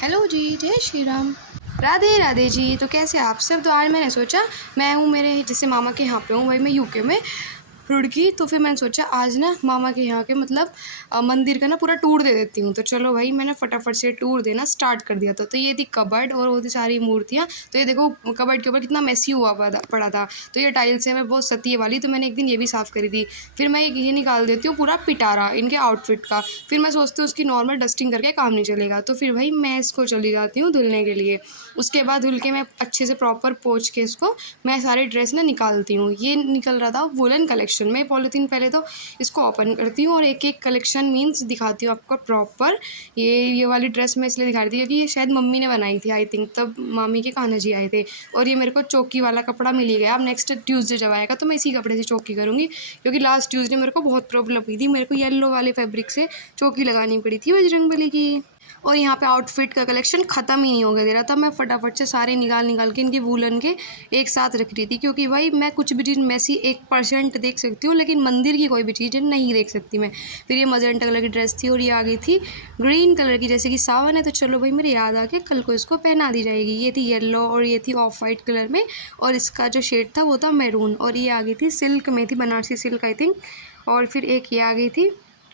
Hello जी, जय श्री राम। राधे राधे जी। तो कैसे आप सब? तो आज मैंने सोचा, मैं हूँ मेरे जैसे मामा के यहाँ पे हूँ, वही मैं यूके में रुड़की। तो फिर मैंने सोचा आज ना मामा के यहाँ के मतलब मंदिर का ना पूरा टूर दे देती हूँ। तो चलो भाई, मैंने फटाफट से टूर देना स्टार्ट कर दिया था। तो ये थी कबर्ड और वो थी सारी मूर्तियाँ। तो ये देखो कबर्ड के ऊपर कितना मेसी हुआ पड़ा था। तो ये टाइल्स है, मैं बहुत सती वाली, तो मैंने एक दिन ये भी साफ़ करी थी। फिर मैं ये निकाल देती हूँ पूरा पिटारा इनके आउटफिट का। फिर मैं सोचती हूँ उसकी नॉर्मल डस्टिंग करके काम नहीं चलेगा, तो फिर भाई मैं इसको चली जाती हूँ धुलने के लिए। उसके बाद धुल के मैं अच्छे से प्रॉपर पोंछ के इसको मैं सारी ड्रेस ना निकालती हूँ। ये निकल रहा था वुलन कलेक्शन में। पॉलीथीन पहले तो इसको ओपन करती हूँ और एक एक कलेक्शन मीन्स दिखाती हूँ आपको प्रॉपर। ये वाली ड्रेस मैं इसलिए दिखा रही थी क्योंकि ये शायद मम्मी ने बनाई थी आई थिंक, तब मामी के कान्हा जी आए थे। और ये मेरे को चौकी वाला कपड़ा मिल ही गया। अब नेक्स्ट ट्यूसडे जब आएगा तो मैं इसी कपड़े से चौकी करूँगी, क्योंकि लास्ट ट्यूसडे मेरे को बहुत प्रॉब्लम हुई थी। मेरे को येलो वाले फैब्रिक से चौकी लगानी पड़ी थी बजरंगबली की। और यहाँ पे आउटफिट का कलेक्शन ख़त्म ही नहीं होगा दे रहा था। मैं फटाफट से सारे निकाल के इनके वूलन के एक साथ रख रही थी, क्योंकि भाई मैं कुछ भी चीज़ मैसी 1% देख सकती हूँ, लेकिन मंदिर की कोई भी चीज़ नहीं देख सकती मैं। फिर ये मजेंटा कलर की ड्रेस थी और ये आ गई थी ग्रीन कलर की, जैसे कि सावन है तो चलो भाई मेरे याद आ गया, कल को इसको पहना दी जाएगी। ये थी येलो और ये थी ऑफ वाइट कलर में, और इसका जो शेड था वो था मैरून। और ये आ गई थी सिल्क में, थी बनारसी सिल्क आई थिंक। और फिर एक ये आ गई थी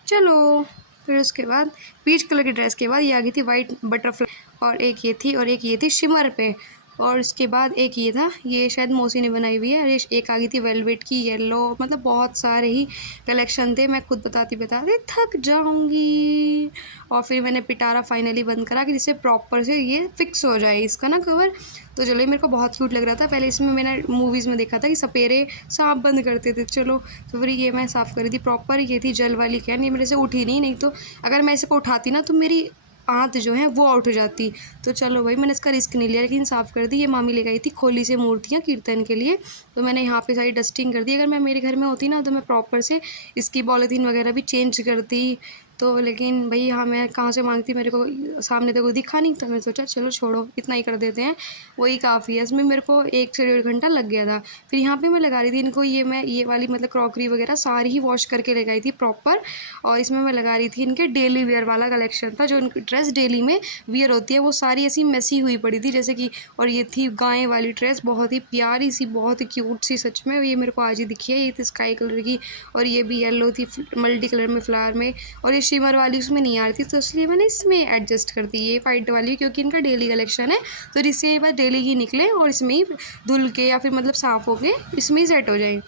चलो। फिर उसके बाद पीच कलर की ड्रेस के बाद ये आ गई थी वाइट बटरफ्लाई, और एक ये थी, और एक ये थी शिमर पे। और उसके बाद एक ये था, ये शायद मौसी ने बनाई हुई है। अरे एक आ गई थी वेलवेट की येलो। मतलब बहुत सारे ही कलेक्शन थे, मैं खुद बताती थक जाऊंगी। और फिर मैंने पिटारा फाइनली बंद करा कि जिससे प्रॉपर से ये फिक्स हो जाए इसका ना कवर। तो चलो, ये मेरे को बहुत क्यूट लग रहा था। पहले इसमें मैंने मूवीज़ में देखा था कि सपेरे सांप बंद करते थे। चलो, तो फिर ये मैं साफ़ करी थी प्रॉपर। ये थी जल वाली कैन, ये मेरे से उठी नहीं तो अगर मैं इसको उठाती ना तो मेरी आंत जो है वो आउट हो जाती। तो चलो भाई, मैंने इसका रिस्क नहीं लिया, लेकिन साफ़ कर दी। ये मामी ले गई थी खोली से मूर्तियाँ कीर्तन के लिए, तो मैंने यहाँ पे सारी डस्टिंग कर दी। अगर मैं मेरे घर में होती ना तो मैं प्रॉपर से इसकी पॉलीथीन वगैरह भी चेंज करती। तो लेकिन भाई हाँ, मैं कहाँ से मांगती, मेरे को सामने तो कोई दिखा नहीं, तो मैं सोचा चलो छोड़ो, इतना ही कर देते हैं, वही काफ़ी है। इसमें मेरे को 1 से 1.5 घंटा लग गया था। फिर यहाँ पे मैं लगा रही थी इनको, मैं ये वाली मतलब क्रॉकरी वगैरह सारी ही वॉश करके लगाई थी प्रॉपर। और इसमें मैं लगा रही थी इनके डेली वेयर वाला कलेक्शन था, जो इनकी ड्रेस डेली में वियर होती है वो सारी ऐसी मेसी हुई पड़ी थी, जैसे कि। और ये थी गाय वाली ड्रेस, बहुत ही प्यारी सी, बहुत ही क्यूट सी, सच में। ये मेरे को आज ही दिखी है। ये थी स्काई कलर की, और ये भी येलो थी मल्टी कलर में फ्लावर में। और ये शिमर वाली उसमें नहीं आ रही थी, तो इसलिए मैंने इसमें एडजस्ट कर दी ये वाइट वाली, क्योंकि इनका डेली कलेक्शन है। तो इससे बस डेली ही निकले और इसमें ही धुल के या फिर मतलब साफ़ हो के इसमें ही सेट हो जाए।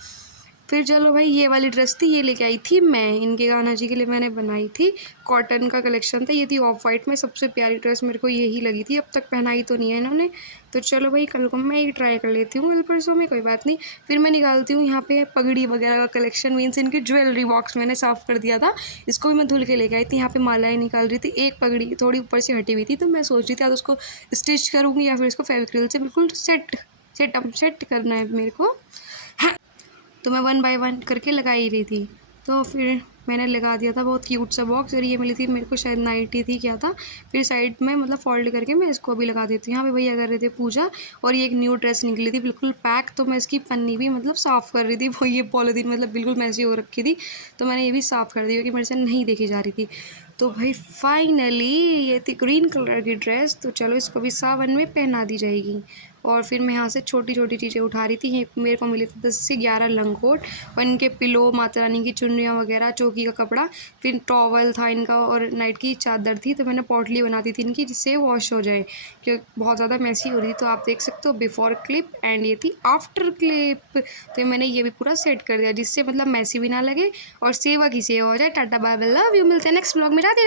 फिर चलो भाई, ये वाली ड्रेस थी, ये लेके आई थी मैं इनके कान्हा जी के लिए, मैंने बनाई थी। कॉटन का कलेक्शन था, ये थी ऑफ वाइट में। सबसे प्यारी ड्रेस मेरे को यही लगी थी, अब तक पहनाई तो नहीं है इन्होंने। तो चलो भाई, कल को मैं ये ट्राई कर लेती हूँ, कल परसों में, कोई बात नहीं। फिर मैं निकालती हूँ यहाँ पे पगड़ी वगैरह का कलेक्शन, मीन्स इनकी ज्वेलरी बॉक्स मैंने साफ़ कर दिया था। इसको भी मैं धुल के लेके आई थी। यहाँ पे मालाएँ निकाल रही थी, एक पगड़ी थोड़ी ऊपर से हटी हुई थी, तो मैं सोच रही थी आज उसको स्टिच करूँगी या फिर इसको फेविक्रिल से बिल्कुल सेट करना है मेरे को। तो मैं 1 बाय 1 करके लगा ही रही थी। तो फिर मैंने लगा दिया था बहुत क्यूट सा बॉक्स, और ये मिली थी मेरे को शायद नाइटी थी क्या था। फिर साइड में मतलब फोल्ड करके मैं इसको भी लगा देती हूँ। यहाँ पे भैया कर रहे थे पूजा, और ये एक न्यू ड्रेस निकली थी बिल्कुल पैक, तो मैं इसकी पन्नी भी मतलब साफ़ कर रही थी। वो ये पॉलीथीन मतलब बिल्कुल मैसी हो रखी थी, तो मैंने ये भी साफ़ कर दी क्योंकि मेरे से नहीं देखी जा रही थी। तो भाई फाइनली ये थी ग्रीन कलर की ड्रेस, तो चलो इसको भी सावन में पहना दी जाएगी। और फिर मैं यहाँ से छोटी छोटी चीज़ें उठा रही थी। ये मेरे को मिले थे 10 से 11 लंगोट, और इनके पिलो, माता रानी की चुन्नियाँ वगैरह, चौकी का कपड़ा, फिर टॉवल था इनका, और नाइट की चादर थी। तो मैंने पॉटली बना दी थी इनकी, जिससे वॉश हो जाए, क्योंकि बहुत ज़्यादा मैसी हो रही थी। तो आप देख सकते हो बिफोर क्लिप, एंड ये थी आफ्टर क्लिप। तो मैंने ये भी पूरा सेट कर दिया, जिससे मतलब मैसी भी ना लगे और सेवा की सेवा हो जाए। Tata bye bye, love you, मिलते हैं नेक्स्ट ब्लॉग में। राधे।